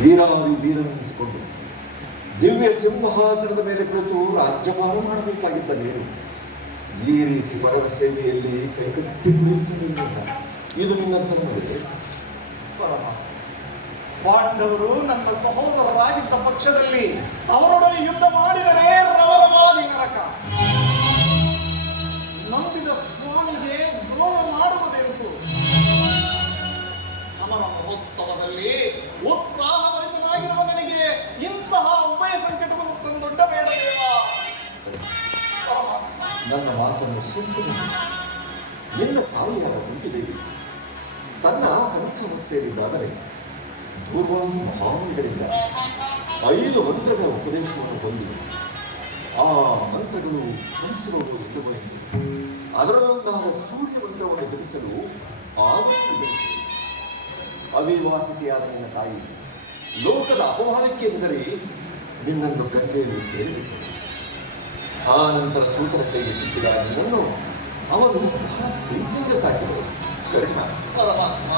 ವೀರಾದಿ ವೀರನೆನಿಸಿಕೊಂಡು ದಿವ್ಯ ಸಿಂಹಾಸನದ ಮೇಲೆ ಕುಳಿತು ರಾಜ್ಯಭಾರ ಮಾಡಬೇಕಾಗಿದ್ದ ನೀನು ಈ ರೀತಿ ಪರರ ಸೇವೆಯಲ್ಲಿ ಕೈಕಟ್ಟಿ ಕುಳಿತುಕೊಂಡಿರಲಿಲ್ಲ ಇದು ನಿನ್ನ ಧರ್ಮವೇ? ಪರಮ. ಪಾಂಡವರು ನನ್ನ ಸಹೋದರರಾಗಿದ್ದ ಪಕ್ಷದಲ್ಲಿ ಅವರೊಡನೆ ಯುದ್ಧ ಮಾಡಿದರೆ ರವರವಾದಿ ನರಕ. ನಂಬಿದ ಸ್ವಾಮಿಗೆ ದ್ರೋಹ ಮಾಡುವುದೆಂತು? ಸಮರ ಮಹೋತ್ಸವದಲ್ಲಿ ನನ್ನ ಮಾತನ್ನು ಸಂಪೂರ್ಣ ಎಲ್ಲ ತಾಯಿಯಾದ ಕುಂತಿದೇವಿ ತನ್ನ ಕನಿಕಾವಸ್ಥೆಯಲ್ಲಿದ್ದಾಗಲೇ ದೂರ್ವಾಸ ಮಹಾಮುನಿಗಳಿಂದ ಐದು ಮಂತ್ರಗಳ ಉಪದೇಶವನ್ನು ಹೊಂದಿ ಆ ಮಂತ್ರಗಳು ಫಲಿಸುವವು ಇಲ್ಲವೋ ಎಂದು. ಅದರಲ್ಲೊಂದಾದ ಸೂರ್ಯ ಮಂತ್ರವನ್ನು ಜಪಿಸಲು ಆವತ್ತು ಅವಿವಾಹಿತೆಯಾದ ನಿನ್ನ ತಾಯಿ, ಲೋಕದ ಅಪವಾದಕ್ಕೆ ಹೆದರಿ ನಿನ್ನನ್ನು ಗಂಗೆಯಲ್ಲಿ ಕೇಳಿಬಿಟ್ಟರು ಆ ನಂತರ ಸೂತರ ಕೈಗೆ ಸಿಕ್ಕಿದ ನಿನ್ನನ್ನು ಅವನು ಬಹಳ ಪ್ರೀತಿಯಿಂದ ಸಾಕಿದರು. ಕರ್ಣ ಪರಮಾತ್ಮ.